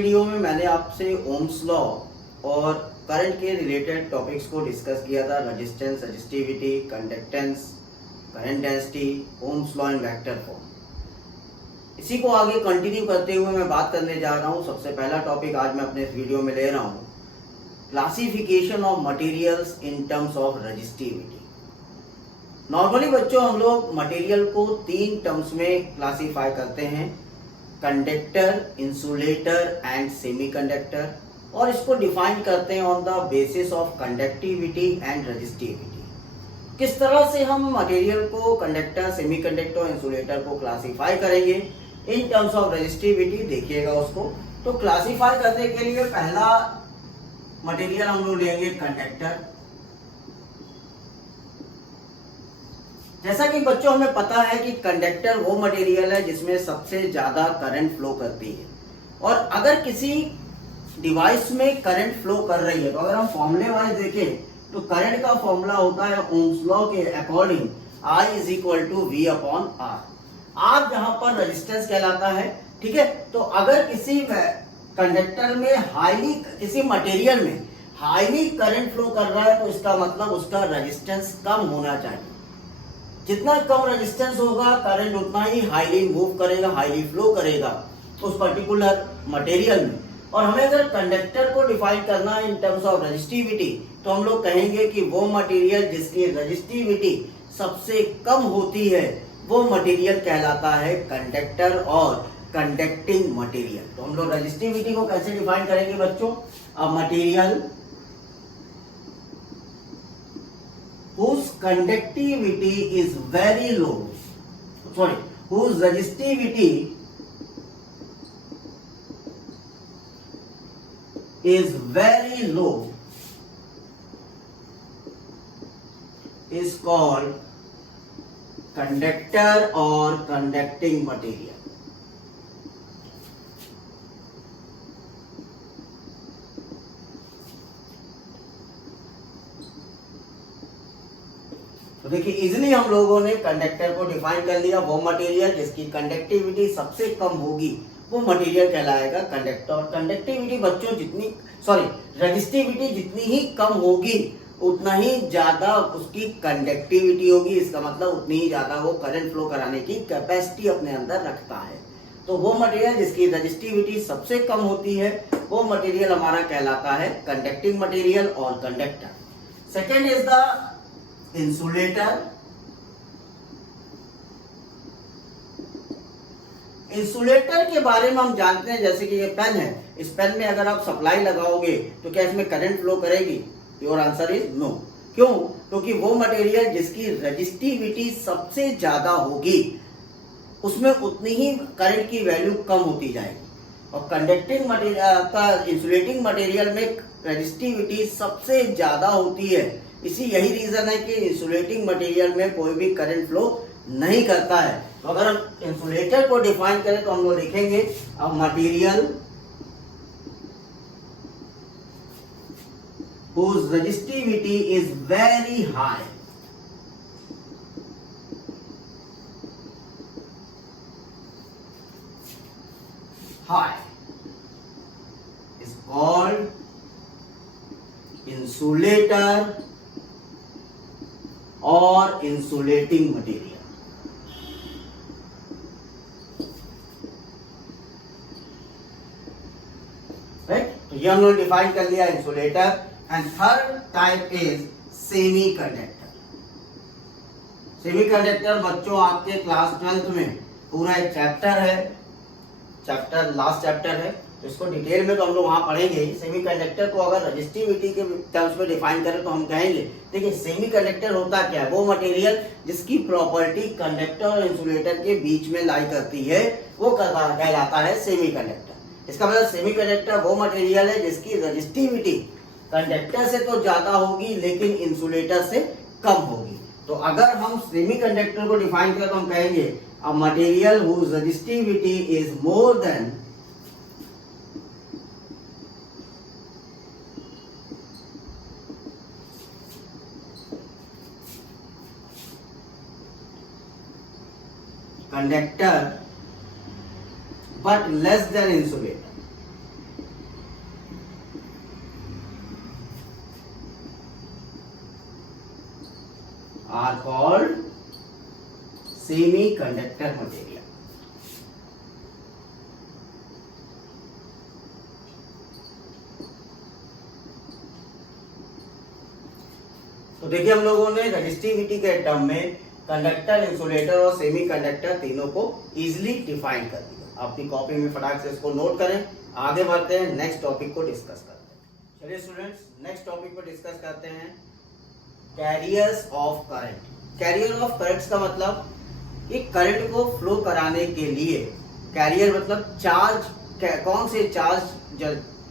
Video में मैंने आपसे ओम्स लॉ और करंट के रिलेटेड टॉपिक्स को डिस्कस किया था। Resistance, resistivity, conductance, current density, Ohm's law and vector form. इसी को आगे कंटिन्यू करते हुए मैं बात करने जा रहा हूँ। सबसे पहला टॉपिक आज मैं अपने इस वीडियो में ले रहा हूँ, classification of materials in terms of resistivity. Normally बच्चों हम लोग मटेरियल को 3 टर्म्स में क्लासिफाई करते हैं, कंडक्टर, इंसुलेटर एंड सेमीकंडक्टर, और इसको डिफाइन करते हैं on the basis of conductivity and resistivity. किस तरह से हम मटेरियल को कंडक्टर, सेमीकंडक्टर और इंसुलेटर को क्लासिफाई करेंगे इन टर्म्स ऑफ रेजिस्टिविटी, देखिएगा उसको। तो क्लासिफाई करने के लिए पहला मटेरियल हम लोग लेंगे कंडक्टर। जैसा कि बच्चों हमें पता है कि कंडक्टर वो मटेरियल है जिसमें सबसे ज्यादा करंट फ्लो करती है, और अगर किसी डिवाइस में करंट फ्लो कर रही है तो अगर हम फॉर्मूले वाइज देखें तो करंट का फॉर्मूला होता है ओम्स लॉ के अकॉर्डिंग I = V/R। R जहां पर रेजिस्टेंस कहलाता है, ठीक है। तो अगर किसी कंडक्टर में किसी मटेरियल में हाईली करंट फ्लो कर रहा है तो इसका मतलब उसका रेजिस्टेंस कम होना चाहिए। जितना कम रेजिस्टेंस होगा करंट उतना ही हाईली मूव करेगा, हाईली फ्लो करेगा उस पर्टिकुलर मटेरियल में। और हमें अगर कंडक्टर को डिफाइन करना है इन टर्म्स ऑफ रेजिस्टिविटी तो हम लोग कहेंगे कि वो मटेरियल जिसकी रेजिस्टिविटी सबसे कम होती है वो मटेरियल कहलाता है कंडक्टर और कंडक्टिंग मटेरियल। तो हम लोग रेजिस्टिविटी को कैसे डिफाइन करेंगे बच्चों? A material whose conductivity is very low, whose resistivity is very low is called conductor or conducting material। तो देखिए इजिली हम लोगों ने कंडक्टर को डिफाइन कर लिया, वो मटेरियल जिसकी कंडक्टिविटी सबसे कम होगी वो मटेरियल कहलाएगा कंडक्टर। और कंडक्टिविटी बच्चों रेजिस्टिविटी जितनी ही कम होगी उतना ही ज्यादा उसकी कंडक्टिविटी होगी। इसका मतलब उतनी ही ज्यादा वो करंट फ्लो कराने की कैपेसिटी अपने अंदर रखता है। तो वो मटेरियल जिसकी रेजिस्टिविटी सबसे कम होती है वो मटेरियल हमारा कहलाता है कंडक्टिंग मटेरियल और conductor. Second is the insulator. Insulator के बारे में हम जानते हैं, जैसे कि ये पेन है, इस पेन में अगर आप सप्लाई लगाओगे तो क्या इसमें करंट फ्लो करेगी? Your answer is no. क्यों? क्योंकि वो मटेरियल जिसकी रेजिस्टिविटी सबसे ज्यादा होगी उसमें उतनी ही करंट की वैल्यू कम होती जाएगी। और कंडक्टिंग मटेरियल का इंसुलेटिंग मटेरियल में रेजिस्टिविटी सबसे ज्यादा होती है। यही रीजन है कि इंसुलेटिंग मटेरियल में कोई भी करंट फ्लो नहीं करता है। तो अगर हम इंसुलेटर को डिफाइन करें तो हम लोग लिखेंगे a material whose resistivity is very high is called insulator और इंसुलेटिंग मटेरियल। राइट, तो ये हम लोग डिफाइन कर लिया insulator. And third type is semi conductor. Semi conductor बच्चों आपके क्लास 12th में पूरा एक चैप्टर है, लास्ट चैप्टर है, तो इसको डिटेल में तो हम लोग वहां पढ़ेंगे। सेमी कंडक्टर को अगर रेजिस्टिविटी के टर्म्स में डिफाइन करें तो हम कहेंगे, देखिए सेमी कंडक्टर होता क्या है? वो मटेरियल जिसकी प्रॉपर्टी कंडक्टर और इंसुलेटर के बीच में लाई करती है वो कहलाता है सेमी कंडक्टर। इसका मतलब सेमी कंडक्टर वो मटेरियल है जिसकी रेजिस्टिविटी कंडक्टर से तो ज्यादा होगी लेकिन इंसुलेटर से कम होगी। तो अगर हम सेमी कंडक्टर को डिफाइन करें तो हम कहेंगे a material whose resistivity is more than conductor but less than insulator। Are called semiconductor material. तो देखिए हम लोगों ने रेजिस्टिविटी के टर्म में कंडक्टर, इंसुलेटर और सेमी कंडक्टर तीनों को इजीली डिफाइन कर दिया। आपकी कॉपी में फटाक से इसको नोट करें। आगे बढ़ते हैं, नेक्स्ट टॉपिक को डिस्कस करते हैं। चलिए स्टूडेंट्स, नेक्स्ट टॉपिक को डिस्कस करते हैं, carriers of current. Carrier of currents का मतलब कि करंट को फ्लो कराने के लिए कैरियर मतलब चार्ज, कौन से चार्ज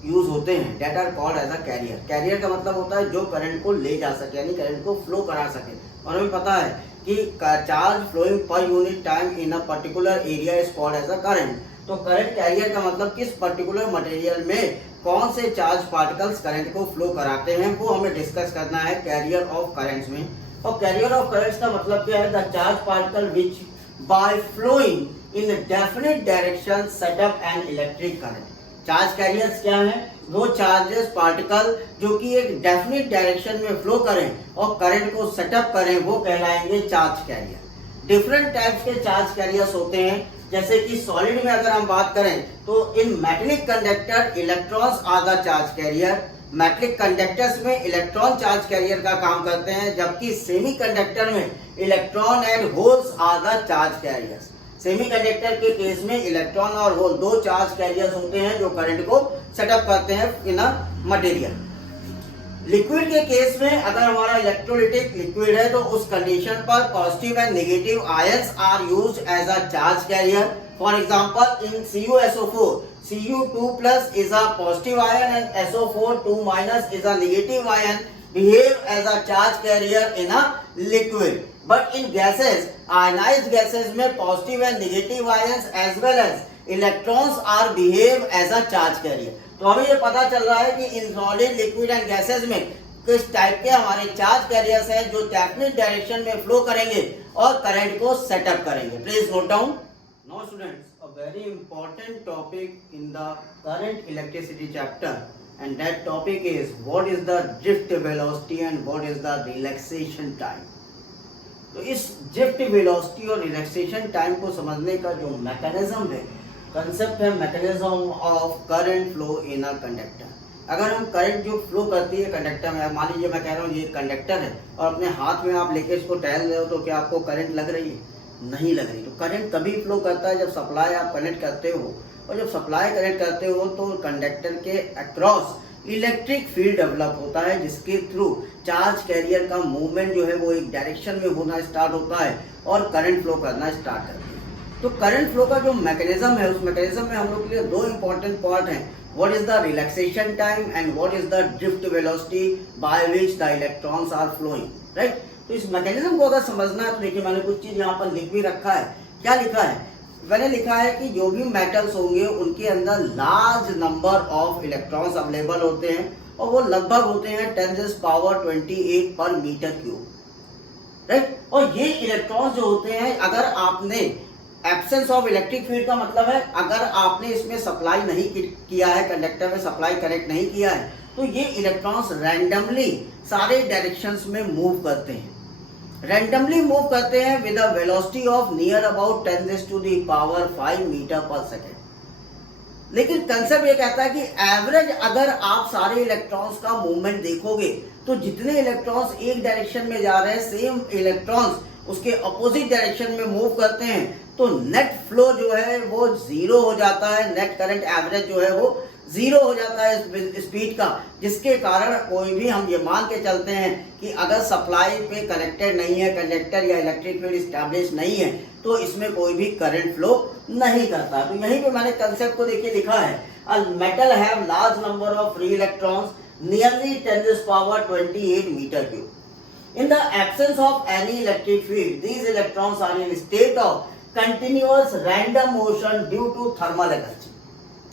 यूज होते हैं, that are called as a carrier. Carrier का मतलब होता है जो करंट को ले जा सके, यानी करंट को फ्लो करा सके। और हमें पता है कि charge flowing per unit time in a particular area is called as a current. तो करंट कैरियर का मतलब किस पर्टिकुलर मटेरियल में कौन से चार्ज पार्टिकल्स करंट को फ्लो कराते हैं, वो हमें डिस्कस करना है कैरियर ऑफ करंट्स में। और कैरियर ऑफ करंट्स का मतलब क्या है, the charge particle which by flowing in definite direction set up an electric current. Charge carriers क्या हैं, वो चार्जेस पार्टिकल जो कि एक डेफिनेट डायरेक्शन में फ्लो करें और करंट को सेटअप करें, वो कहलाएंगे चार्ज कैरियर। डिफरेंट टाइप्स के चार्ज कैरियर्स होते हैं, जैसे कि सॉलिड में अगर हम बात करें तो in metallic conductor electrons are the charge carrier. Metallic conductors में इलेक्ट्रॉन चार्ज कैरियर का काम करते हैं, जबकि सेमी कंडक्टर में electron and holes are the charge carriers. Semiconductor के केस में इलेक्ट्रॉन और होल दो चार्ज कैरियर्स होते हैं जो करंट को सेटअप करते हैं इन अ मटेरियल। लिक्विड के केस में अगर हमारा इलेक्ट्रोलिटिक लिक्विड है तो उस कंडीशन पर positive and negative ions are used as a charge carrier. For example in CuSO4, Cu2+ is a positive ion and SO4 2- is a negative ion, behave as a charge carrier in a liquid. But in gases, ionized gases में positive and negative ions as well as electrons are behave as a charge carrier. तो हमें ये पता चल रहा है कि in solid, liquid and gases में किस टाइप के हमारे चार्ज कैरियर्स हैं जो डेफिनेट डायरेक्शन में फ्लो करेंगे और करंट को सेटअप करेंगे। Please note down. Now students, a very important topic in the current electricity chapter, and that topic is what is the drift velocity and what is the relaxation time. तो इस drift velocity और relaxation time को समझने का जो mechanism है, concept है mechanism of current flow in a conductor. अगर हम करंट जो फ्लो करती है कंडक्टर में, मान लीजिए मैं कह रहा हूँ ये कंडक्टर है और अपने हाथ में आप लेके इसको टहल रहे हो, तो क्या आपको करंट लग रही है? नहीं लग रही। तो करंट तभी फ्लो करता है जब सप्लाई आप कनेक्ट करते हो, और जब सप्लाई कनेक्ट करते हो तो कंडक्टर के अक्रॉस इलेक्ट्रिक फील्ड डेवलप होता है, जिसके थ्रू चार्ज कैरियर का मूवमेंट जो है वो एक डायरेक्शन में होना स्टार्ट होता है और करंट फ्लो करना स्टार्ट करती है। तो करंट फ्लो का जो मैकेनिज्म है, उस मैकेनिज्म में हम लोग के लिए दो इंपॉर्टेंट पार्ट हैं, what is the relaxation time and what is the drift velocity by which the electrons are flowing, right. तो इस मैकेनिज्म को अगर समझना है तो देखिए मैंने कुछ चीज यहाँ पर लिख भी रखा है। क्या लिखा है? मैंने लिखा है कि जो भी मेटल्स होंगे उनके अंदर large number of electrons available होते हैं और वो लगभग होते हैं 10⁻28 पर मीटर क्यूब, राइट। और ये इलेक्ट्रॉन्स जो होते हैं, अगर आपने एब्सेंस ऑफ इलेक्ट्रिक फील्ड का मतलब है अगर आपने इसमें सप्लाई नहीं किया है, कंडक्टर में सप्लाई कनेक्ट नहीं किया है, तो ये इलेक्ट्रॉन्स रैंडमली सारे डायरेक्शंस में मूव करते हैं, रैंडमली मूव करते हैं with a velocity of near about 10⁵ metre per second. लेकिन कंसेप्ट ये कहता है कि एवरेज अगर आप सारे इलेक्ट्रॉन्स का मूवमेंट देखोगे तो जितने इलेक्ट्रॉन्स एक डायरेक्शन में जा रहे हैं, सेम इलेक्ट्रॉन्स उसके अपोजिट डायरेक्शन में मूव करते हैं, तो नेट फ्लो जो है वो जीरो हो जाता है, नेट करंट एवरेज जो है वो जीरो हो जाता है स्पीड का, जिसके कारण कोई भी हम ये मान के चलते हैं कि अगर सप्लाई पे कनेक्टेड नहीं है कंडक्टर या इलेक्ट्रिक फील्ड स्टैब्लिश नहीं है तो इसमें कोई भी करंट फ्लो नहीं करता। तो यहीं पे मैंने कंसेप्ट को देखिए लिखा है, a metal have large number of free electrons nearly 10⁻28 metre cube. In the absence of any electric field these electrons are in state of continuous random motion due to thermal energy.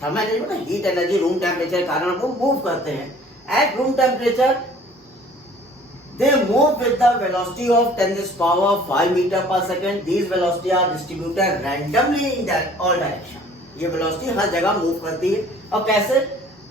Thermal energy मतलब heat energy, room temperature के कारण वो move करते हैं। At room temperature they move with the velocity of 10⁵ meter per second. These velocity are distributed randomly in all direction. ये velocity हर जगह move करती है। और कैसे?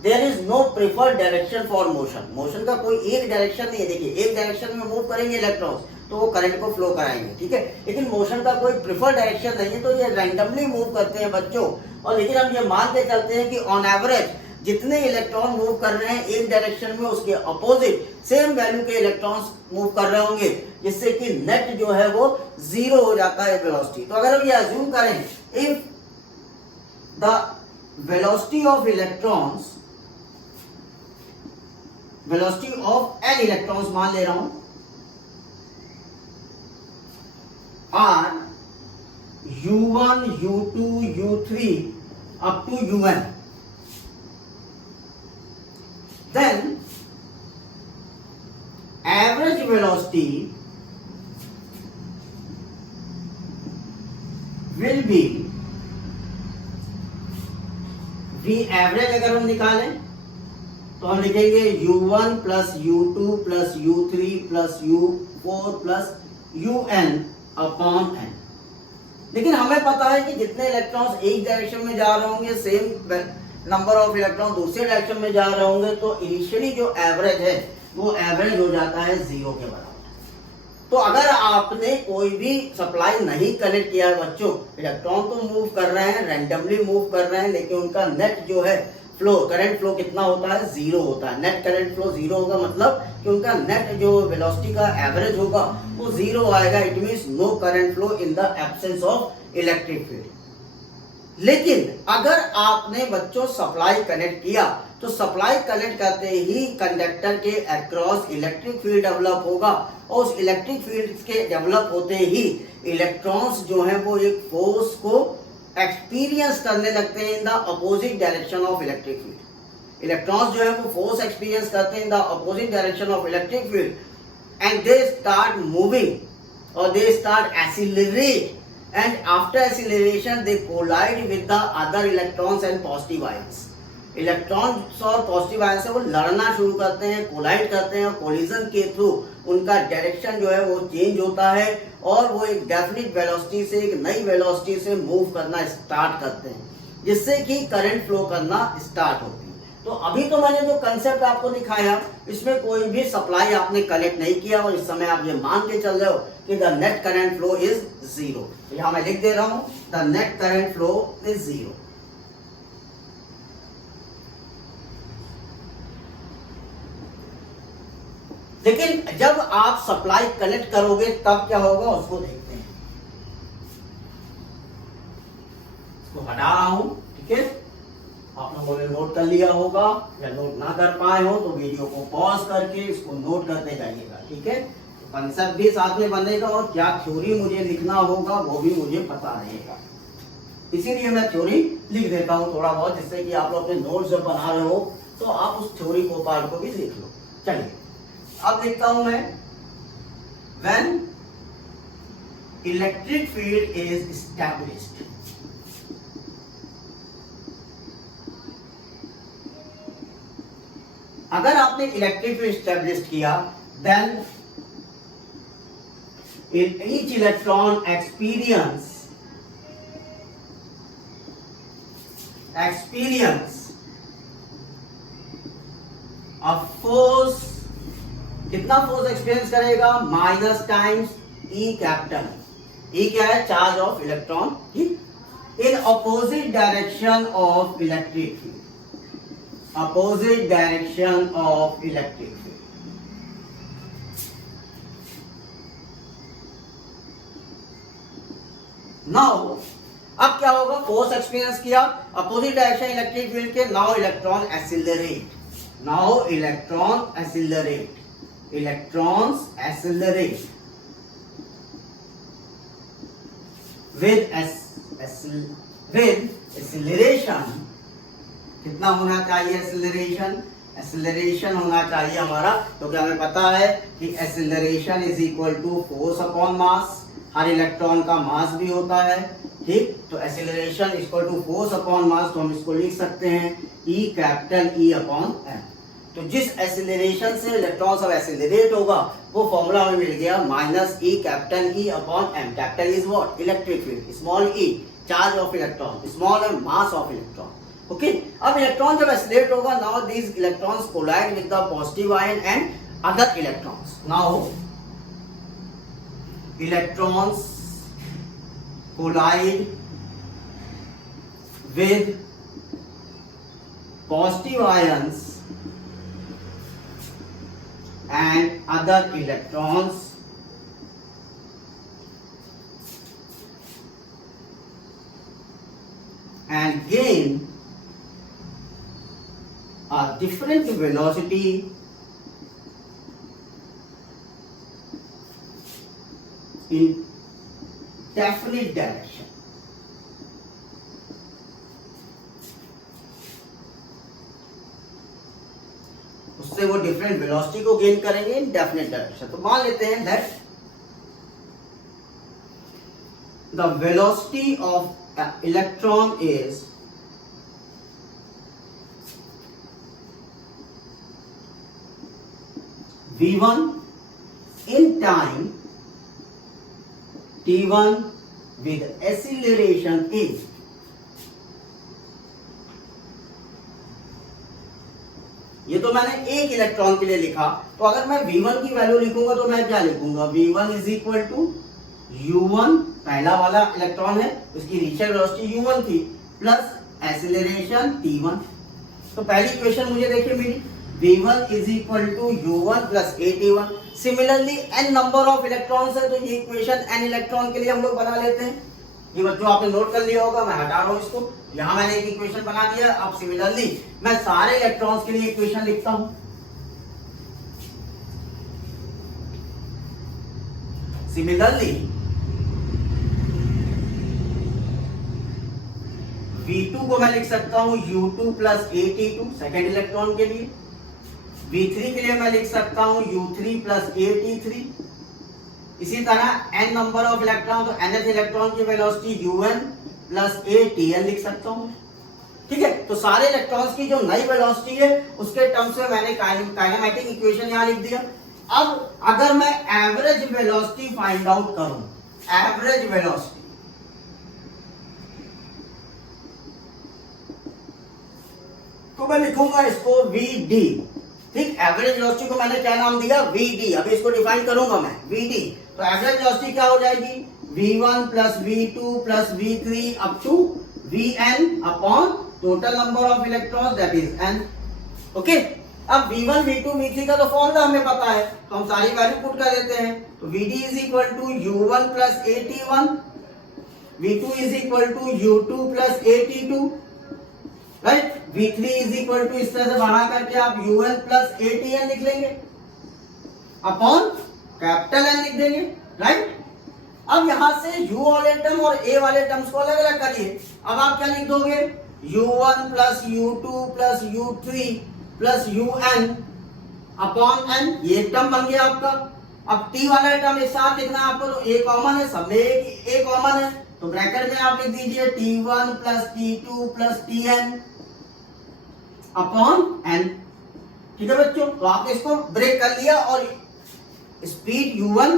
There is no preferred direction for motion. Motion का कोई एक डायरेक्शन नहीं है। देखिए, एक डायरेक्शन में मूव करेंगे इलेक्ट्रॉन्स तो वो करंट को फ्लो कराएंगे, ठीक है, लेकिन मोशन का कोई प्रिफर्ड डायरेक्शन नहीं है, तो ये रैंडमली मूव करते हैं बच्चों। और लेकिन हम ये मान के चलते हैं कि ऑन एवरेज जितने इलेक्ट्रॉन मूव कर रहे हैं एक डायरेक्शन में, उसके अपोजिट सेम वैल्यू के इलेक्ट्रॉन्स मूव कर रहे होंगे, जिससे कि नेट जो है वो जीरो हो जाता है वेलोसिटी। तो अगर हम ये अज्यूम करें, if the velocity of electrons, velocity of an electrons मान ले रहा हूं, are u1 u2 u3 up to un, then average velocity will be, v average अगर हम निकालें तो हम लिखेंगे u1 plus u2 plus u3 plus u4 plus un upon n। लेकिन हमें पता है कि जितने इलेक्ट्रॉन्स एक डायरेक्शन में जा रहे होंगे, सेम नंबर ऑफ इलेक्ट्रॉन दूसरे डायरेक्शन में जा रहे होंगे, तो इनिशियली जो एवरेज है वो एवरेज हो जाता है जीरो के बराबर। तो अगर आपने कोई भी सप्लाई नहीं कनेक्ट किया है बच्चों, इलेक्ट्रॉन तो मूव कर रहे हैं, रैंडमली मूव कर रहे हैं, लेकिन उनका नेट जो है फ्लो, करंट फ्लो कितना होता है, जीरो होता है। नेट करंट फ्लो जीरो होगा, मतलब कि उनका नेट जो वेलोसिटी का एवरेज होगा वो जीरो आएगा। It means no current flow in the absence of electric field. लेकिन अगर आपने बच्चों सप्लाई कनेक्ट किया, तो सप्लाई कनेक्ट करते ही कंडक्टर के अक्रॉस इलेक्ट्रिक फील्ड डेवलप होगा, और उस इलेक्ट्रिक फील्ड के डेवलप होते ही इलेक्ट्रॉन्स जो है वो एक फोर्स को एक्सपीरियंस करने लगते हैं in the opposite direction of electric field. Electrons जो है वो फोर्स एक्सपीरियंस करते हैं in the opposite direction of electric field, and they start moving और they start accelerate, and after acceleration they collide with the other electrons and positive ions। Electrons और positive ion से वो लड़ना शुरू करते हैं, कोलाइड करते हैं, और कोलिजन के थ्रू उनका डायरेक्शन जो है वो चेंज होता है, और वो एक डेफिनिट वेलोसिटी से एक नई वेलोसिटी से मूव करना स्टार्ट करते हैं, जिससे कि करंट फ्लो करना स्टार्ट होती है। तो अभी तो मैंने जो कंसेप्ट आपको दिखाया, इसमें कोई भी सप्लाई आपने कनेक्ट नहीं किया, और इस समय आप ये मान के चल रहे हो कि the net current flow is zero. यहां मैं लिख दे रहा हूं, the net current flow is zero. लेकिन जब आप सप्लाई कनेक्ट करोगे तब क्या होगा उसको देखते हैं। इसको हटा रहा हूं, ठीक है, आप लोगों ने नोट कर लिया होगा, या नोट ना कर पाए हो तो वीडियो को पॉज करके इसको नोट करते जाइएगा, ठीक है। तो कंसेप्ट भी साथ में बनेगा, और क्या थ्योरी मुझे लिखना होगा वो भी मुझे पता रहेगा, इसीलिए मैं थ्योरी लिख देता हूं थोड़ा बहुत, जिससे कि आप लोग अपने नोट्स जब बना रहे हो तो आप उस थ्योरी को पार्ट को भी लिख लो। चलिए अब लिखता हूं मैं, when electric field is established, अगर आपने इलेक्ट्रिक फील्ड एस्टैब्लिश किया, then in each electron experience a force, कितना फोर्स एक्सपीरियंस करेगा, minus times e capital. E क्या है, charge of electron, in opposite direction of electric field, opposite direction of electric field. Now अब क्या होगा, force experience किया opposite direction electric field के, now electron accelerate, now electron accelerate, electrons accelerate with acceleration. कितना होना चाहिए acceleration, acceleration होना चाहिए हमारा, क्योंकि हमें पता है कि acceleration is equal to force upon mass, हर इलेक्ट्रॉन का मास भी होता है, ठीक। तो acceleration equal to force upon mass, तो हम इसको लिख सकते हैं E capital E upon m। तो जिस एक्सेलरेशन से इलेक्ट्रॉन सब एक्सेलरेट होगा वो फॉर्मूला हमें मिल गया, minus E capital E upon m। Capital is what, electric field, small e charge of electron, small m mass of electron. Okay, अब इलेक्ट्रॉन जब एक्सीलरेट होगा, now these electrons collide with the positive ion and other electrons. Now electrons collide with positive ions and other electrons and gain a different velocity in definite direction. उससे वो different velocity को gain करेंगे इन definite direction. तो मान लेते हैं that the velocity of electron is v1 in time t1 with acceleration is ये तो मैंने एक इलेक्ट्रॉन के लिए लिखा. तो अगर मैं v1 की वैल्यू लिखूंगा तो मैं क्या लिखूंगा, v1 is equal to u1, पहला वाला इलेक्ट्रॉन है उसकी इनिशियल वेलोसिटी u1 थी प्लस एक्सीलरेशन t1. तो पहली इक्वेशन मुझे देखिए मेरी v1 is equal to u1 plus at1. Similarly n number of electrons है, तो ये इक्वेशन n इलेक्ट्रॉन के लिए हम लोग बना लेते हैं. ये बच्चों आपने नोट कर लिया होगा, मैं हटा रहा हूं इसको. यहां मैंने एक इक्वेशन बना दिया. अब सिमिलरली मैं सारे इलेक्ट्रॉन्स के लिए इक्वेशन लिखता हूं. सिमिलरली v2 को मैं लिख सकता हूं u2 plus at2 second electron के लिए. v3 के लिए मैं लिख सकता हूं u3 प्लस at3. इसी तरह n नंबर ऑफ इलेक्ट्रॉन, तो nth इलेक्ट्रॉन की वेलोसिटी un प्लस atn लिख सकता हूं. ठीक है, तो सारे इलेक्ट्रॉन्स की जो नई वेलोसिटी है उसके टर्म्स में मैंने काइनेमेटिक इक्वेशन यहां लिख दिया. अब अगर मैं एवरेज वेलोसिटी फाइंड आउट करूं, एवरेज वेलोसिटी, तो मैं लिखूंगा इसको vd. ठीक, एवरेज वेलोसिटी को मैंने क्या नाम दिया, vd. अभी इसको डिफाइन करूंगा मैं, vd. तो एवरेज वेलोसिटी क्या हो जाएगी, v1 plus v2 plus v3 up to vn upon total number of electrons that is n. Okay, अब v1 v2 v3 का तो फॉर्मूला हमें पता है, तो हम सारी वैल्यू पुट कर देते हैं. तो vd is equal to u1 plus at1, v2 is equal to u2 plus at2, right. v3 is equal to इस तरह से बना करके आप un प्लस atn लिख लेंगे अपॉन कैपिटल N लिख देंगे, राइट. अब यहां से u वाले टर्म और a वाले टर्म्स को अलग अलग करिए. अब आप क्या लिख दोगे, u1 plus u2 plus u3 plus un upon n. ये टर्म बन गया आपका. अब t वाला टर्म एक साथ लिखना है आपको, तो a कॉमन है, सब में a कॉमन है, तो ब्रैकेट में आप लिख दीजिए t1 plus t2 plus tn upon n. ठीक है बच्चों, तो आपने इसको ब्रेक कर लिया और स्पीड u1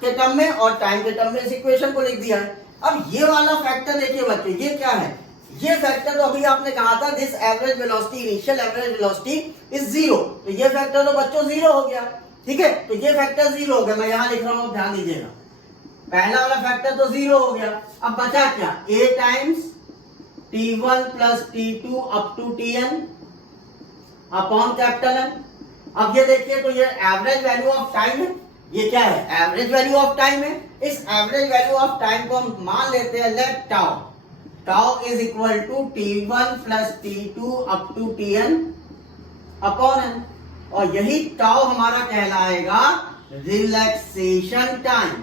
के टर्म में और टाइम के टर्म में इस इक्वेशन को लिख दिया है. अब ये वाला फैक्टर देखिए बच्चों, ये क्या है, ये फैक्टर तो अभी आपने कहा था this average velocity, initial average velocity is zero. तो ये फैक्टर तो बच्चों जीरो हो गया. ठीक है, तो ये फैक्टर जीरो हो गया. मैं यहां लिख रहा हूं, ध्यान दीजिएगा. पहला वाला फैक्टर तो जीरो हो गया. अब बचा क्या, a times t1 plus t2 up to tn upon capital N. अब ये देखिए, तो ये एवरेज वैल्यू ऑफ टाइम है. ये क्या है, एवरेज वैल्यू ऑफ टाइम है. इस एवरेज वैल्यू ऑफ टाइम को हम मान लेते हैं let tau. Tau is equal to t1 plus t2 up to tn upon n. और यही टाउ हमारा कहलाएगा रिलैक्सेशन टाइम.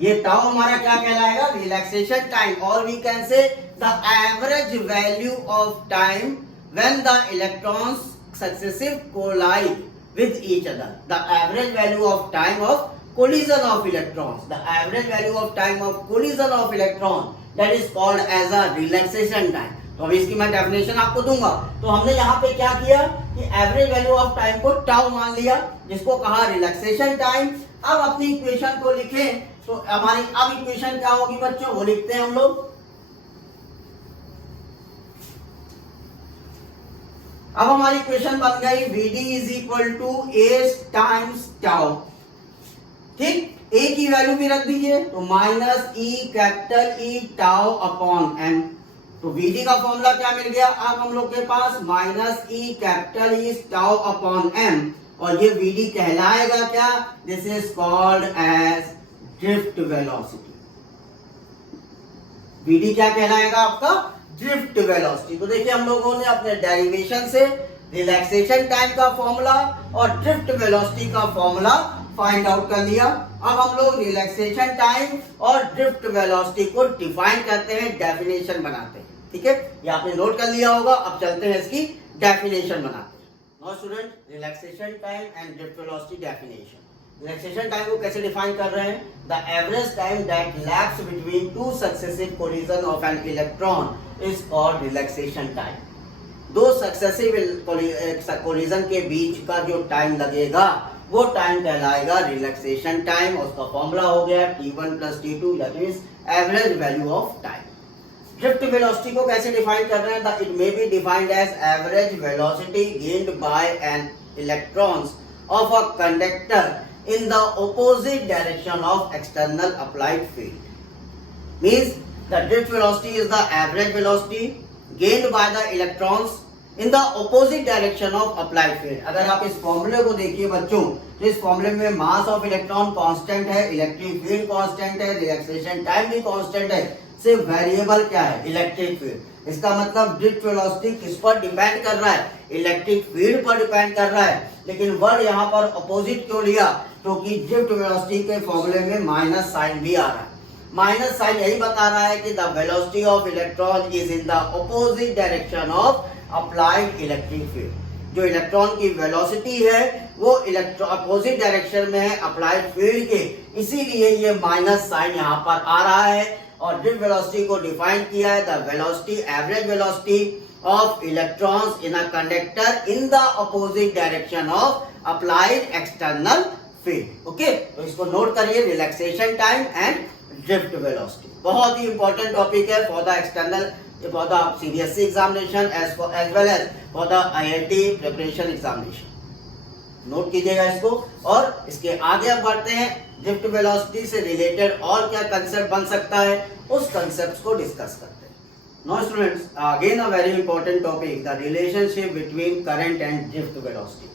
ये टाउ हमारा क्या कहलाएगा, रिलैक्सेशन टाइम. और we can say the average value of time when the electrons successive collide with each other. The average value of time of collision of electrons. The average value of time of collision of electron, that is called as a relaxation time. तो अभी इसकी मैं definition आपको दूंगा. तो हमने यहाँ पे क्या किया कि एवरेज वैल्यू ऑफ टाइम को टाउ मान लिया, जिसको कहा रिलैक्सेशन टाइम. अब अपनी इक्वेशन को लिखें तो हमारी अब इक्वेशन क्या होगी बच्चों, वो लिखते हैं हम लोग। अब हमारी इक्वेशन बन गई VD is equal to A times tau. ठीक, A की वैल्यू भी रख दीजिए, तो minus E capital E tau upon M। तो VD का फॉर्मूला क्या मिल गया अब हम लोग के पास, minus E capital E tau upon M। और ये VD कहलाएगा क्या, this is called as drift velocity. VD क्या कहलाएगा आपका, ड्रिफ्ट वेलोसिटी। तो देखिए हम लोगों ने अपने डेरिवेशन से रिलैक्सेशन टाइम का फॉर्मूला और ड्रिफ्ट वेलोसिटी का फॉर्मूला फाइंड आउट कर लिया। अब हम लोग रिलैक्सेशन टाइम और ड्रिफ्ट वेलोसिटी को डिफाइन करते हैं, डेफिनेशन बनाते हैं। ठीक है, ये आपने नोट कर लिया होगा। अब चलते हैं इसकी डेफिनेशन बनाते हैं। Now student, relaxation time and drift velocity definition. Relaxation time को कैसे डिफाइन कर रहे हैं, the average time that lapse between two successive collision of an electron is called relaxation time. दो सक्सेसिव कोलिजन के बीच का जो टाइम लगेगा वो टाइम कहलाएगा रिलैक्सेशन टाइम। उसका फॉर्मूला हो गया T1 plus T2, that means average value of time. Drift velocity को कैसे डिफाइन कर रहे हैं, it may be defined as average velocity gained by an electrons of a conductor in the opposite direction of external applied field. Means the drift velocity is the average velocity gained by the electrons in the opposite direction of applied field. अगर आप इस फॉर्मूले को देखिए बच्चों, तो इस फॉर्मूले में मास ऑफ इलेक्ट्रॉन कांस्टेंट है, इलेक्ट्रिक फील्ड कांस्टेंट है, रिलैक्सेशन टाइम भी कांस्टेंट है, सिर्फ वेरिएबल क्या है, इलेक्ट्रिक फील्ड। इसका मतलब ड्रिफ्ट वेलोसिटी किस पर डिपेंड कर रहा है, इलेक्ट्रिक फील्ड पर डिपेंड कर रहा है। लेकिन वर्ड यहाँ पर अपोजिट क्यों लिया, क्योंकि ड्रिफ्ट वेलोसिटी के फॉर्मूले में माइनस साइन भी आ रहा है। माइनस साइन यही बता रहा है कि the velocity of electron is in the opposite direction of applied electric field. जो इलेक्ट्रॉन की वेलोसिटी है वो अपोजिट डायरेक्शन में है अप्लाइड फील्ड के, इसीलिए ये माइनस साइन यहाँ पर आ रहा है। और ड्रिफ्ट वेलोसिटी को डिफाइन किया है, the velocity average velocity of electrons in a conductor in the opposite direction of applied external field. Okay, तो इसको नोट करिए, relaxation time and drift velocity बहुत ही इंपॉर्टेंट टॉपिक है for the external, for the CBSE examination as well as for the IIT preparation examination. Note कीजिएगा इसको। और इसके आगे अब बढ़ते हैं, ड्रिफ्ट वेलोसिटी से रिलेटेड और क्या कंसेप्ट बन सकता है, उस कंसेप्ट को डिस्कस करते हैं। Now students, again a very important topic, the relationship between current and drift velocity.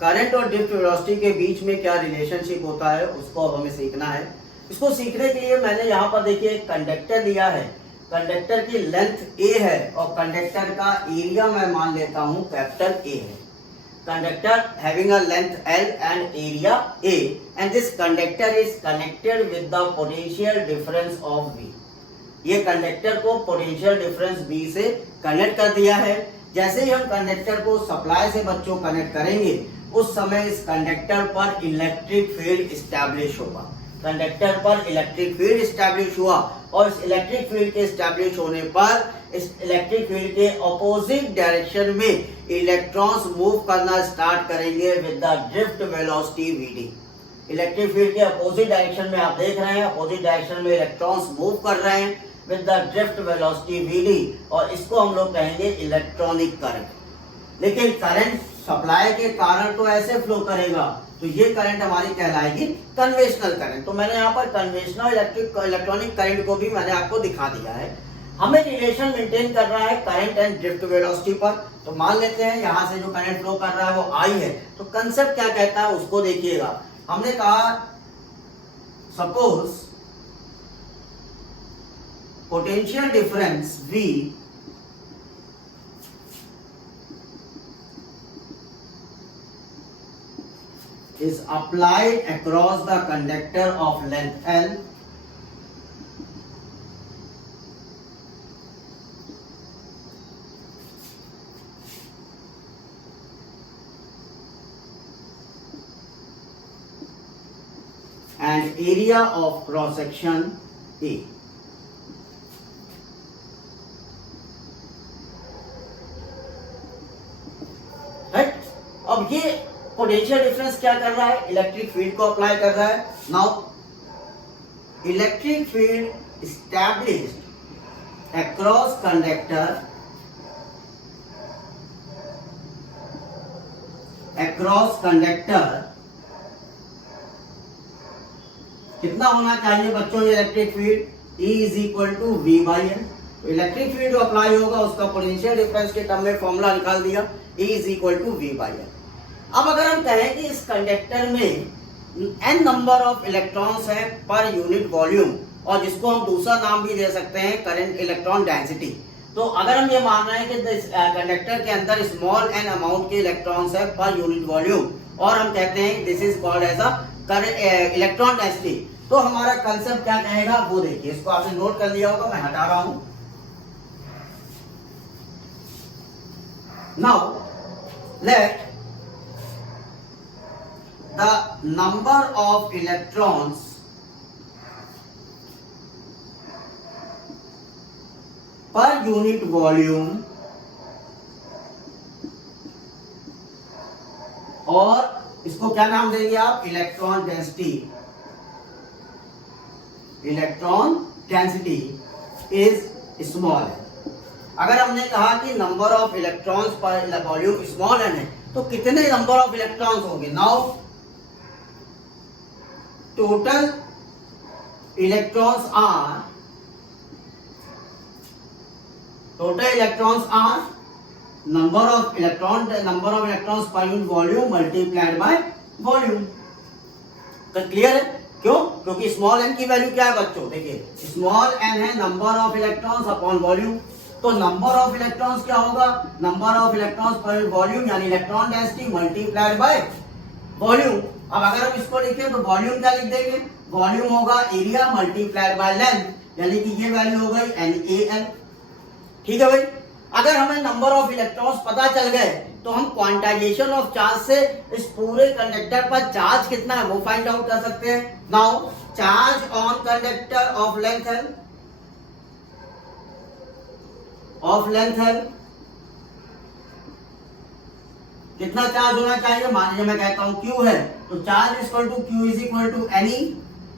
Current और ड्रिफ्ट वेलोसिटी के बीच में क्या रिलेशनशिप होता है उसको अब हमें सीखना है। इसको सीखने के लिए मैंने यहाँ पर देखिए एक कंडक्टर लिया है, कंडक्टर की लेंथ A है और कंडक्टर का एरिया मैं मान लेता हूँ कैपिटल A है। Conductor having a length L and area A and this conductor is connected with the potential difference of V। ये कंडक्टर को पोटेंशियल डिफरेंस B से कनेक्ट कर दिया है। जैसे ही हम कंडक्टर को सप्लाई से बच्चों कनेक्ट करेंगे उस समय इस कंडक्टर पर इलेक्ट्रिक फील्ड स्टैब्लिश होगा। कंडक्टर पर इलेक्ट्रिक फील्ड स्टैब्लिश हुआ और इस इलेक्ट्रिक फील्ड के स्टैब्लिश होने पर इस इलेक्ट्रिक फील्ड के ऑपोजिट डायरेक्शन में इलेक्ट्रॉन्स मूव करना स्टार्ट करेंगे with the drift velocity VD। Electric field के अपोजिट डायरेक्शन में आप देख रहे हैं, अपोजिट डायरेक्शन में इलेक्ट्रॉन्स मूव कर रहे हैं with the drift velocity VD, और इसको हम लोग कहेंगे इलेक्ट्रॉनिक करंट। लेकिन करंट सप्लाई के कारण तो ऐसे फ्लो करेगा, तो ये करंट हमारी कहलाएगी कन्वेंशनल करंट। तो मैंने यहाँ पर कन्वेंशनल इलेक्ट्रॉनिक करंट को भी मैंने आपको दिखा दिया है। हमें रिलेशन मेंटेन कर रहा है करंट एंड ड्रिफ्ट वेलोसिटी पर। तो मान लेते हैं यहाँ से जो करंट फ्लो कर रहा है वो I है, तो कंसेप्ट क्या कहता है उसको देखिएगा। हमने कहा suppose potential difference V is applied across the conductor of length L and area of cross section A. Right, अब ये पोटेंशियल डिफरेंस क्या कर रहा है, इलेक्ट्रिक फील्ड को अप्लाई कर रहा है। Now electric field established across conductor कितना होना चाहिए बच्चों electric field? E is equal to V by N। तो इलेक्ट्रिक फील्ड जो अप्लाई होगा उसका पोटेंशियल डिफरेंस के टर्म में फॉर्मूला निकाल दिया, E is equal to V by N। अब अगर हम कहें कि इस कंडक्टर में n नंबर ऑफ इलेक्ट्रॉन्स है पर यूनिट वॉल्यूम, और जिसको हम दूसरा नाम भी दे सकते हैं करंट इलेक्ट्रॉन डेंसिटी। तो अगर हम ये मान रहे हैं कि कंडक्टर के अंदर स्मॉल n अमाउंट के इलेक्ट्रॉन्स है पर यूनिट वॉल्यूम, और हम कहते हैं this is called as a electron density, तो हमारा कंसेप्ट क्या कहेगा वो देखिए। इसको आपने नोट कर लिया होगा, मैं हटा रहा हूं। Now let the number of electrons per unit volume और इसको क्या नाम देंगे आप? Electron density. Electron density is small है। अगर हमने कहा कि नंबर ऑफ इलेक्ट्रॉन्स पर वॉल्यूम स्मॉल है तो कितने नंबर ऑफ इलेक्ट्रॉन्स होंगे? Now total electrons are number of electrons per unit volume multiplied by volume। तो क्लियर है? क्यों? क्योंकि स्मॉल n की वैल्यू क्या है बच्चों? देखिए स्मॉल n है number of electrons upon volume, तो नंबर ऑफ इलेक्ट्रॉन्स क्या होगा? नंबर ऑफ इलेक्ट्रॉन्स पर वॉल्यूम यानी electron density multiplied by volume. अब अगर हम इसको लिखें तो वॉल्यूम क्या लिख देंगे? वॉल्यूम होगा एरिया मल्टीप्लाइड बाय लेंथ, यानी कि ये वैल्यू हो गई NaL। ठीक है भाई। अगर हमें नंबर ऑफ इलेक्ट्रॉन्स पता चल गए तो हम क्वांटाइजेशन ऑफ चार्ज से इस पूरे कंडक्टर पर चार्ज कितना है वो फाइंड आउट कर सकते हैं। Now charge on conductor of length L कितना चार्ज होना चाहिए? मान लीजिए मैं कहता हूं Q है, तो charge equal to Q is equal to Ne,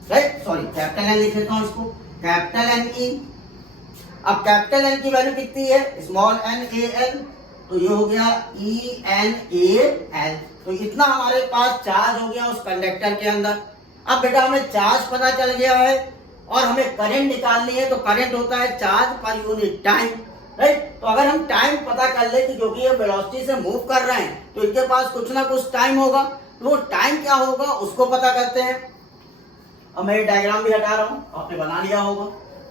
right? Sorry capital N लिख लेता हूं इसको, कैपिटल Ne। अब कैपिटल N की वैल्यू कितनी है? स्मॉल NaL, तो ये हो गया ENaL। तो इतना हमारे पास चार्ज हो गया उस कंडक्टर के अंदर। अब बेटा हमें चार्ज पता चल गया है और हमें करंट निकालनी है, तो करंट होता है चार्ज पर यूनिट टाइम, राइट? तो अगर हम टाइम पता कर ले कि क्योंकि ये वेलोसिटी से मूव कर रहे हैं तो इनके पास कुछ ना कुछ टाइम होगा, तो वो टाइम क्या होगा उसको पता करते हैं। अब मैं डायग्राम भी हटा रहा हूं, आपने बना लिया होगा,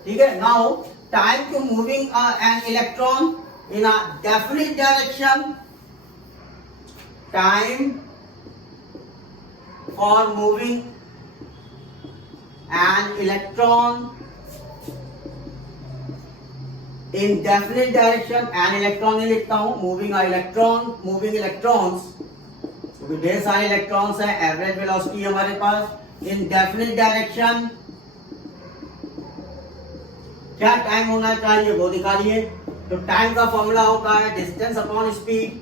ठीक है। Now time to moving an electron in a definite direction, time for moving an electron in definite direction, an electron नहीं लिखता हूं, मूविंग इलेक्ट्रॉन्स, क्योंकि ढेर सारे इलेक्ट्रॉन्स हैं, एवरेज वेलोसिटी हमारे पास। इन डेफिनिट डायरेक्शन क्या टाइम होना चाहिए वो दिखाइए। तो टाइम का फॉर्मूला होता है distance upon speed,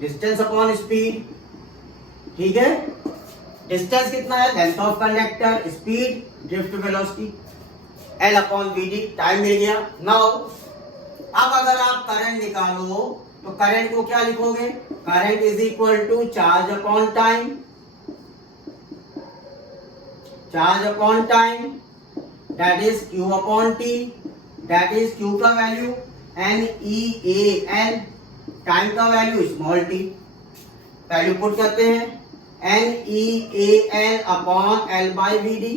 distance upon speed, ठीक है। डिस्टेंस कितना है? Length of conductor, speed, drift velocity, L upon V D, time मिल गया। नाउ अब अगर आप करंट निकालो तो करंट को क्या लिखोगे? Current is equal to charge upon time, charge upon time that is Q upon T, that is Q का वैल्यू NeAL, टाइम का value small t, value put करते हैं NeAL upon L by V D,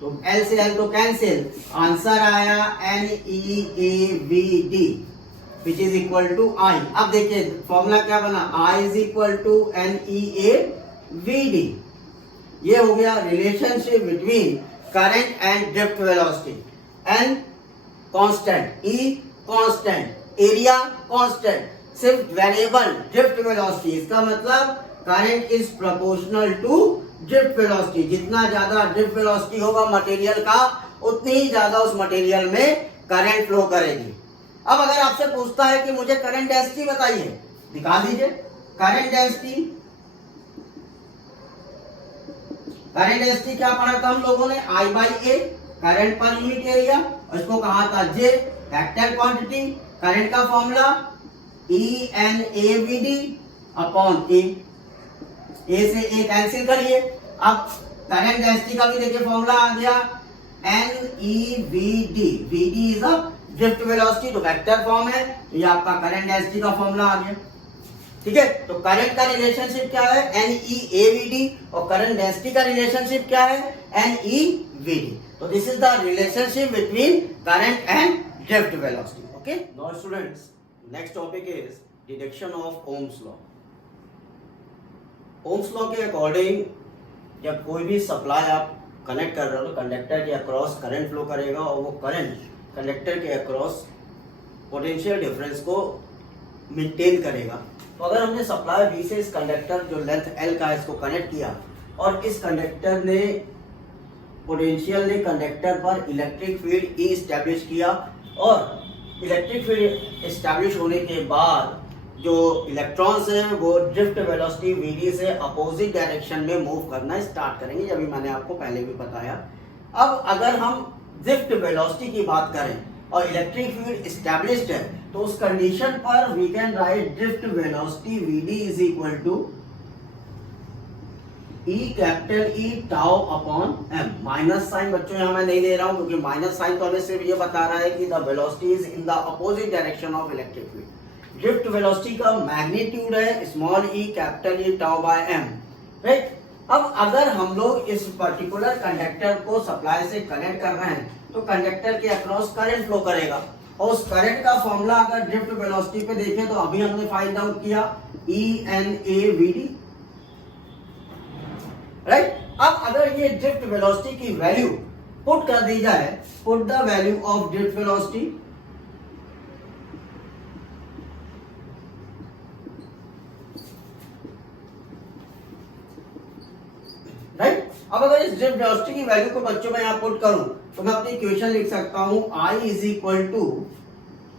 तो L से L तो cancel, answer आया NeAVD which is equal to I। अब देखिए फॉर्मूला क्या बना? I is equal to NeAVD। ये हो गया relationship between current and drift velocity. N constant, E constant, area constant, सिर्फ वेरिएबल ड्रिफ्ट वेलोसिटी। इसका मतलब current is proportional to drift velocity. जितना ज्यादा ड्रिफ्ट वेलोसिटी होगा मटेरियल का, उतनी ही ज्यादा उस मटेरियल में करंट फ्लो करेगी। अब अगर आपसे पूछता है कि मुझे करंट डेंसिटी बताइए, दिखा दीजिए। करंट डेंसिटी करंट डेंसिटी क्या पढ़ा था हम लोगों ने, I by A current per unit area, इसको कहा था J वेक्टर क्वांटिटी, करंट का formula ENAVD upon A, A से A कैंसिल करिए। अब करंट डेंसिटी का भी देखिए फॉर्मूला आ गया NEVD, VD is a drift velocity, तो वेक्टर फॉर्म है, ये आपका करंट डेंसिटी का फॉर्मूला आ गया। ठीक है, तो करंट का रिलेशनशिप क्या है NEAVD और करंट डेंसिटी का रिलेशनशिप क्या है NEVD। तो this is the relationship between current and drift velocity. Okay, now students, next topic is deduction of Ohm's law. Ohm's law के अकॉर्डिंग जब कोई भी सप्लाई आप कनेक्ट कर रहे हो तो कंडक्टर के अक्रॉस करंट फ्लो करेगा और वो करंट कंडक्टर के अक्रॉस पोटेंशियल डिफरेंस को मेंटेन करेगा। तो अगर हमने सप्लाई बी से इस कंडक्टर जो लेंथ L का है इसको कनेक्ट किया और इस कंडक्टर ने पोटेंशियल ने कंडक्टर पर इलेक्ट्रिक फील्ड E एस्टैब्लिश किया और इलेक्ट्रिक फील्ड एस्टैब्लिश होने के बाद जो इलेक्ट्रॉन्स हैं वो ड्रिफ्ट वेलोसिटी VD से अपोजिट डायरेक्शन में मूव करना स्टार्ट करेंगे, जब भी मैंने आपको पहले भी बताया। अब अगर हम ड्रिफ्ट वेलोसिटी की बात करें और इलेक्ट्रिक फील्ड एस्टैब्लिश्ड है तो उस कंडीशन पर we can write drift velocity VD is equal to E capital E tau upon M। Minus sign बच्चों यहाँ मैं नहीं दे रहा हूं क्योंकि माइनस साइन तो हमें सिर्फ ये बता रहा है कि the velocity is in the opposite direction of electric field. Drift velocity का मैग्नीट्यूड है small e capital E tau by M, right. अब अगर हम लोग इस पर्टिकुलर कंडक्टर को सप्लाई से कनेक्ट कर रहे हैं तो कंडक्टर के अक्रॉस करंट फ्लो करेगा और उस करंट का फॉर्मूला अगर ड्रिफ्ट वेलोसिटी पे देखें तो अभी हमने फाइंड आउट किया ENAVD, राइट। अब अगर ये ड्रिफ्ट वेलोसिटी की वैल्यू पुट कर दी जाए, put the value of drift velocity, right. अब अगर इस ड्रिफ्ट वेलोसिटी की वैल्यू को बच्चों में यहां पुट करूं तो मैं अपनी इक्वेशन लिख सकता हूं I is equal to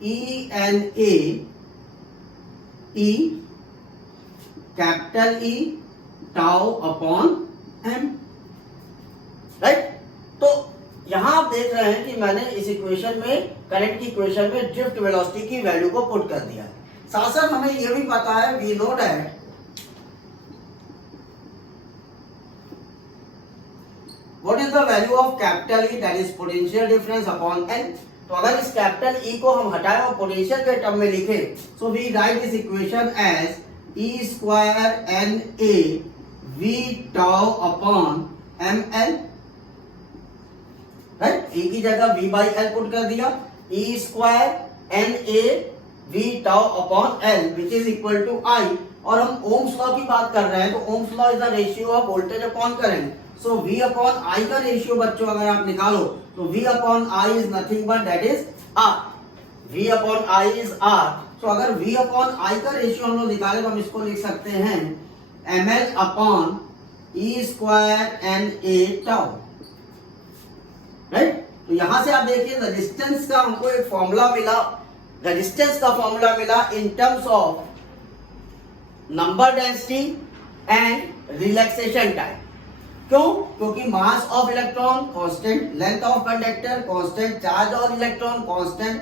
ENA E capital E tau upon M, right. तो यहां आप देख रहे हैं कि मैंने इस इक्वेशन में करंट की इक्वेशन में ड्रिफ्ट वेलोसिटी की वैल्यू को पुट कर दिया है। साथ साथ हमें यह भी पता है we know that what is the value of capital E, that is potential difference upon N। तो अगर इस कैपिटल E को हम हटाएं और पोटेंशियल के टर्म में लिखें so we write this equation as E square NA V tau upon ML, right. E की जगह V बाई L पुट कर दिया, E square NA V tau upon L which is equal to I। और हम Ohm's law की बात कर रहे हैं तो Ohm's law is the ratio of voltage upon current. So V upon I का रेशियो बच्चों अगर आप निकालो तो V upon I is nothing but that is R। V upon I is R। तो अगर V अपॉन I का ratio हम लोग निकाले तो हम इसको लिख सकते हैं ML upon E square NA tau, right. तो यहां से आप देखिए रेजिस्टेंस का हमको एक फॉर्मूला मिला, रेजिस्टेंस का फॉर्मूला मिला इन terms of number density and relaxation time. क्यों? क्योंकि मास of electron constant, length of conductor constant, charge of electron constant,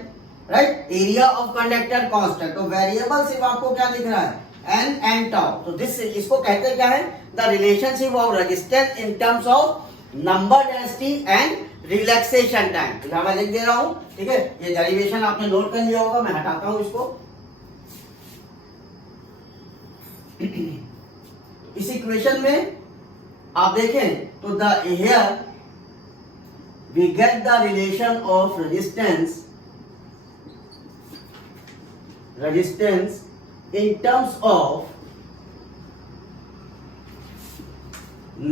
right, area of conductor constant. तो वेरिएबल सिर्फ आपको क्या दिख रहा है n and tau। तो दिस इसको कहते क्या है the relationship of resistance in terms of number density and relaxation time. तो यहां मैं लिख दे रहा हूं, ठीक है। ये डेरिवेशन आपने नोट कर लिया होगा, मैं हटाता हूं इसको। इस इक्वेशन में आप देखें तो the here we get the relation of resistance in terms of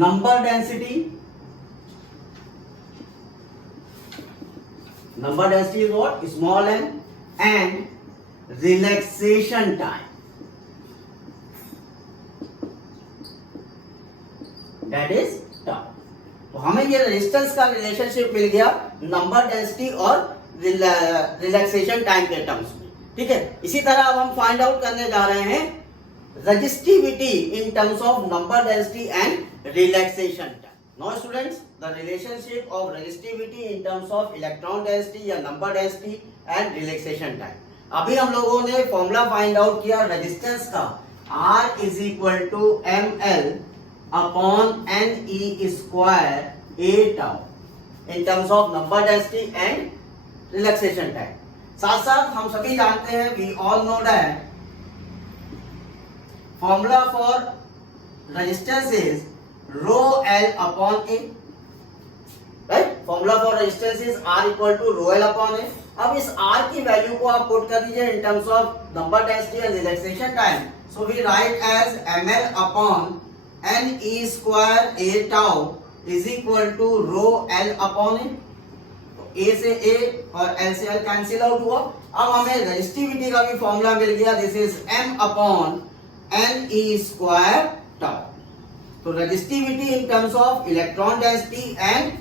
number density is what, small n, and relaxation time, that is tau। तो हमें ये रेजिस्टेंस का रिलेशनशिप मिल गया नंबर डेंसिटी और रिलैक्सेशन टाइम के टर्म्स में, ठीक है। इसी तरह अब हम फाइंड आउट करने जा रहे हैं resistivity in terms of number density and relaxation time. Now students, the relationship of resistivity in terms of electron density या number density and relaxation time. अभी हम लोगों ने फॉर्मूला फाइंड आउट किया रेजिस्टेंस का, R is equal to ml upon NE square A tau in terms of number density and relaxation time. साथ साथ हम सभी जानते हैं, we all know that formula for resistance is rho L upon A, right? Formula for resistance is R equal to rho L upon A. अब इस R की value को आप पुट कर दीजिए in terms of number density and relaxation time. So we write as ml upon NE square A tau is equal to rho L upon A. तो A से A और L से L cancel out हुआ. अब हमें resistivity का भी formula मिल गया. This is M upon NE square tau. So resistivity in terms of electron density and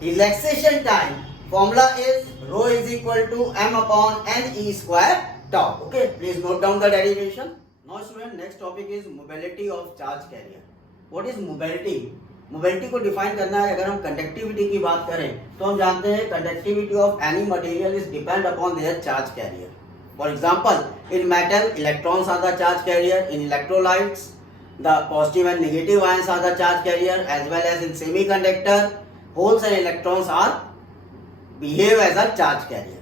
relaxation time, formula is rho is equal to m upon NE square tau. Okay, please note down the derivation. Now student, next topic is mobility of charge carrier. What is mobility? Mobility को define करना है. अगर हम conductivity की बात करें तो हम जानते हैं conductivity of any material is depend upon their charge carrier. For example, in metal electrons are the charge carrier, in electrolytes the positive and negative ions are the charge carrier, as well as in semiconductor holes and electrons are behave as a charge carrier.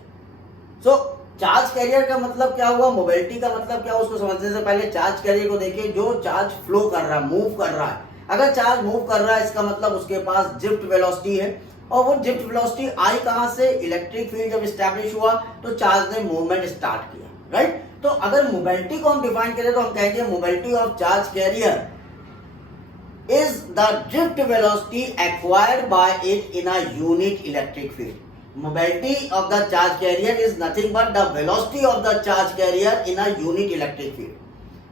So charge carrier का मतलब क्या हुआ, mobility का मतलब क्या, उसको समझने से पहले चार्ज कैरियर को देखिए. जो चार्ज फ्लो कर रहा है, मूव कर रहा है, अगर चार्ज मूव कर रहा है इसका मतलब उसके पास ड्रिफ्ट वेलोसिटी है, और वो ड्रिफ्ट वेलोसिटी आई कहां से, इलेक्ट्रिक फील्ड जब स्टैब्लिश हुआ तो चार्ज ने मूवमेंट स्टार्ट किया, राइट. तो अगर मोबिलिटी को हम डिफाइन करें तो हम कहेंगे mobility of charge carrier is the drift velocity acquired by it in a unit electric field. Mobility of the charge carrier is nothing but the velocity of the charge carrier in a unit electric field.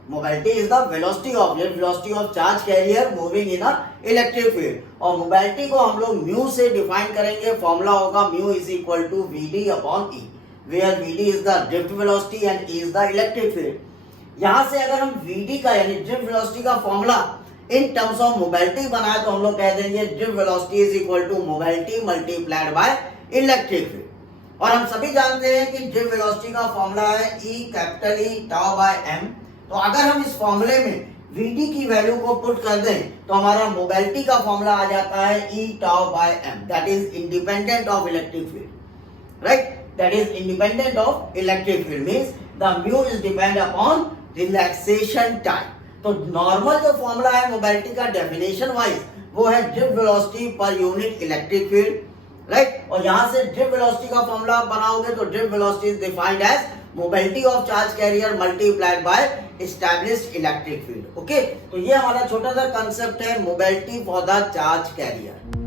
Mobility is the velocity of charge carrier moving in a electric field. और mobility को हम लोग mu से define करेंगे. Formula होगा mu is equal to Vd upon E, where Vd is the drift velocity and E is the electric field. यहाँ से अगर हम Vd का यानी drift velocity का formula in terms of mobility बनाए तो हम लोग कह देंगे drift velocity is equal to mobility multiplied by electric field. और हम सभी जानते हैं कि drift velocity का फॉर्मूला है E capital E tau by m. तो अगर हम इस फॉर्मूले में Vd की वैल्यू को पुट कर दें तो हमारा मोबिलिटी का फॉर्मूला आ जाता है E tau by m, that is independent of electric field, right? That is independent of electric field, means the mu is depend upon relaxation time. तो नॉर्मल जो फॉर्मूला है मोबिलिटी का डेफिनेशन वाइज वो है drift velocity per unit electric field, right. और यहाँ से drift velocity का फॉर्मूला बनाओगे तो drift velocity is defined as mobility of charge carrier multiplied by established electric field. Okay, तो ये हमारा छोटा सा कंसेप्ट है mobility for the charge career.